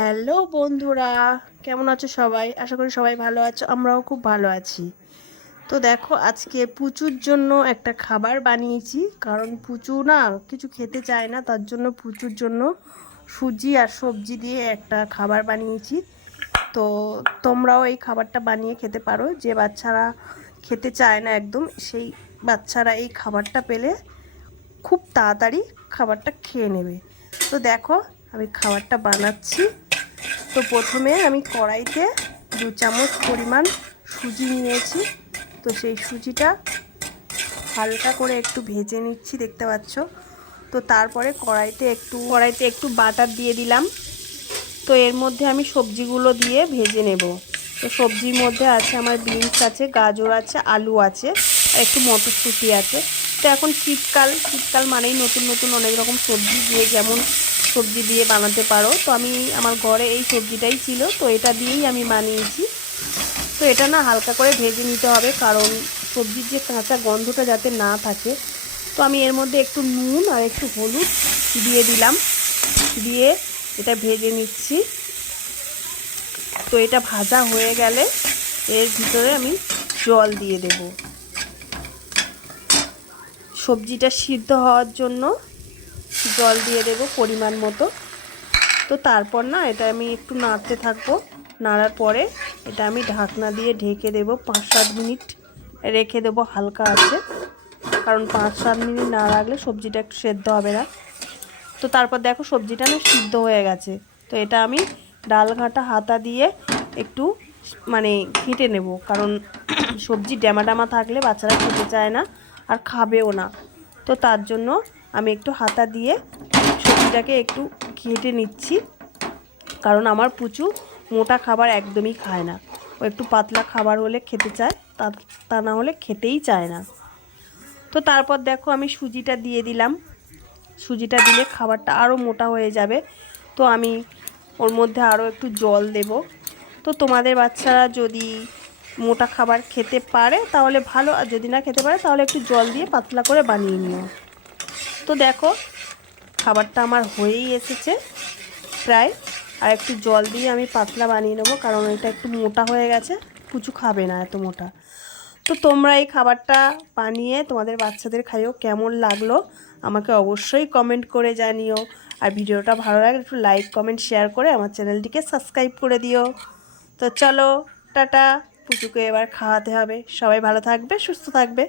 Hello বন্ধুরা, কেমন আছো সবাই? আশা করি সবাই ভালো আছো, আমরাও খুব ভালো আছি। তো দেখো, আজকে পুচুর জন্য একটা খাবার বানিয়েছি। কারণ পুচু না কিছু খেতে চায় না, তার জন্য পুচুর জন্য সুজি আর সবজি দিয়ে একটা খাবার বানিয়েছি। তো তোমরাও এই খাবারটা বানিয়ে খেতে পারো। যে বাচ্চারা খেতে চায় না একদম, সেই বাচ্চারা এই খাবারটা পেলে খুব তাড়াতাড়ি খাবারটা খেয়ে নেবে। তো দেখো, আমি খাবারটা বানাচ্ছি। তো প্রথমে আমি কড়াইতে 2 চামচ পরিমাণ সুজি নিয়েছি। তো সেই সুজিটা হালকা করে একটু ভেজে নিচ্ছি, দেখতে পাচ্ছ। তো তারপরে কড়াইতে একটু বাটার দিয়ে দিলাম। তো এর মধ্যে আমি সবজিগুলো দিয়ে ভেজে নেব। তো সবজির মধ্যে আছে আমার বিনস আছে, গাজর আছে, আলু আছে, আর একটু মটরশুঁটি আছে। তো এখন শীতকাল মানেই নতুন নতুন অনেক রকম সবজি দিয়ে, যেমন সবজি দিয়ে বানাতে পারো। তো আমার ঘরে এই সবজিটাই ছিল, তো এটা দিয়েই আমি বানিয়েছি। তো এটা না হালকা করে ভেজে নিতে হবে, কারণ সবজির যে কাঁচা গন্ধটা যাতে না থাকে। তো আমি এর মধ্যে একটু নুন আর একটু হলুদ দিয়ে দিলাম, দিয়ে এটা ভেজে নিচ্ছি। তো এটা ভাজা হয়ে গেলে এর ভিতরে আমি জল দিয়ে দেব, সবজিটা সিদ্ধ হওয়ার জন্য জল দিয়ে দেব পরিমাণ মতো। তো তারপর না এটা আমি একটু নাড়তে থাকবো। নাড়ার পরে এটা আমি ঢাকনা দিয়ে ঢেকে দেব, 5-7 মিনিট রেখে দেবো হালকা আছে, কারণ 5-7 মিনিট না রাখলে সবজিটা একটু সেদ্ধ হবে না। তো তারপর দেখো, সবজিটা না সিদ্ধ হয়ে গেছে। তো এটা আমি ডাল ঘাঁটা হাতা দিয়ে একটু মানে ঘেঁটে নেব, কারণ সবজি ড্যামা থাকলে বাচ্চারা খেতে চায় না আর খাবেও না। তো তার জন্য আমি একটু হাতা দিয়ে সবজিটাকে একটু ঘেঁটে নিচ্ছি, কারণ আমার পুচু মোটা খাবার একদমই খায় না। ও একটু পাতলা খাবার হলে খেতে চায়, তা না হলে খেতেই চায় না। তো তারপর দেখো, আমি সুজিটা দিয়ে দিলাম। সুজিটা দিলে খাবারটা আরও মোটা হয়ে যাবে। তো আমি ওর মধ্যে আরও একটু জল দেব। তো তোমাদের বাচ্চারা যদি মোটা খাবার খেতে পারে তাহলে ভালো, আর যদি না খেতে পারে তাহলে একটু জল দিয়ে পাতলা করে বানিয়ে নিও। তো দেখো, খাবারটা আমার হয়েই এসেছে প্রায়। আর একটু জল দিয়ে আমি পাতলা বানিয়ে নেবো, কারণ এটা একটু মোটা হয়ে গেছে, কুচু খাবে না এত মোটা। তো তোমরা এই খাবারটা বানিয়ে তোমাদের বাচ্চাদের খাইও, কেমন লাগলো আমাকে অবশ্যই কমেন্ট করে জানিও। আর ভিডিওটা ভালো লাগলে একটু লাইক, কমেন্ট, শেয়ার করে আমার চ্যানেলটিকে সাবস্ক্রাইব করে দিও। তো চলো, টাটা। পুচুকে এবার খাওয়াতে হবে। সবাই ভালো থাকবে, সুস্থ থাকবে।